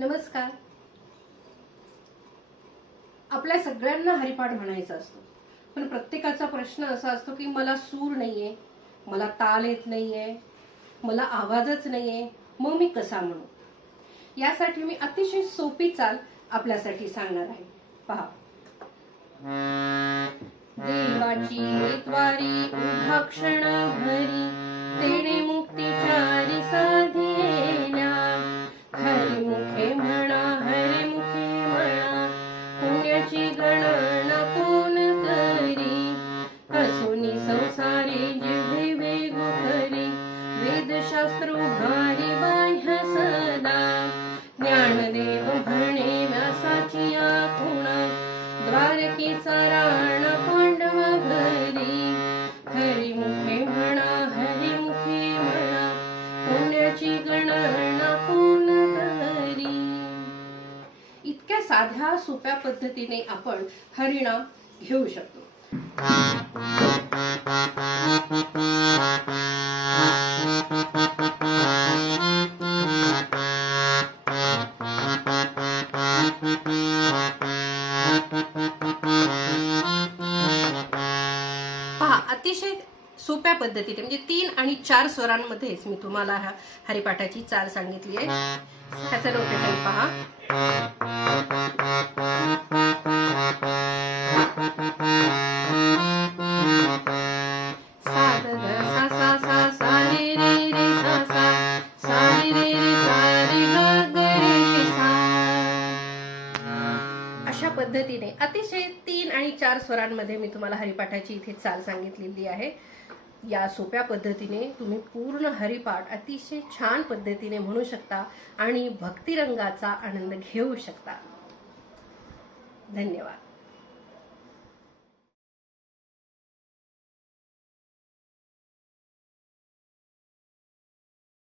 नमस्कार. आपल्या सगळ्यांना हरिपाठ म्हणायचा असतो, पण प्रत्येकाचा प्रश्न असा असतो की मला सूर नाहीये, मला ताल येत नाहीये, मला आवाजच नाहीये, मग मी कसा म्हणू. यासाठी मी अतिशय सोपी चाल आपल्यासाठी सांगणार आहे. पहा. देवाची द्वारी उभा क्षण भरी, तेणे मुक्तीचारी साधिना. हरिमुखे म्हणा, हरिमुखे म्हणा, पुण्याची गणना कोण करी. असुनी संसारी जिव्हे वेगू करी, वेदशास्त्र भारी बाह्य सदा. ज्ञानदेव म्हणे व्यासाची आखुणा, द्वारकेचा राण पांडव घरी. हरिमुखे म्हणा, हरिमुखे म्हणा, पुण्याची गणना कोण करी. इतक्या साध्या सोप्या पद्धतीने आपण हरिनाम घेऊ शकतो. पहा, अतिशय सोप्या पद्धतीने म्हणजे 3 आणि 4 स्वरांमध्येच मी तुम्हाला हरिपाठाची चाल सांगितली आहे. त्याचं नोटेशन पहा. सा द ध सा सा सा सा रे रे रे सा सा सा रे रे रे सा रे ग ग रे सा. अशा पद्धतीने अतिशय 3 आणि 4 स्वरांमध्ये मी तुम्हाला हरिपाठाची इथे चाल सांगितलेली आहे. या सोप्या पद्धतीने तुम्ही पूर्ण हरिपाठ अतिशय छान पद्धतीने म्हणू शकता आणि भक्तिरंगाचा आनंद घेऊ शकता. धन्यवाद.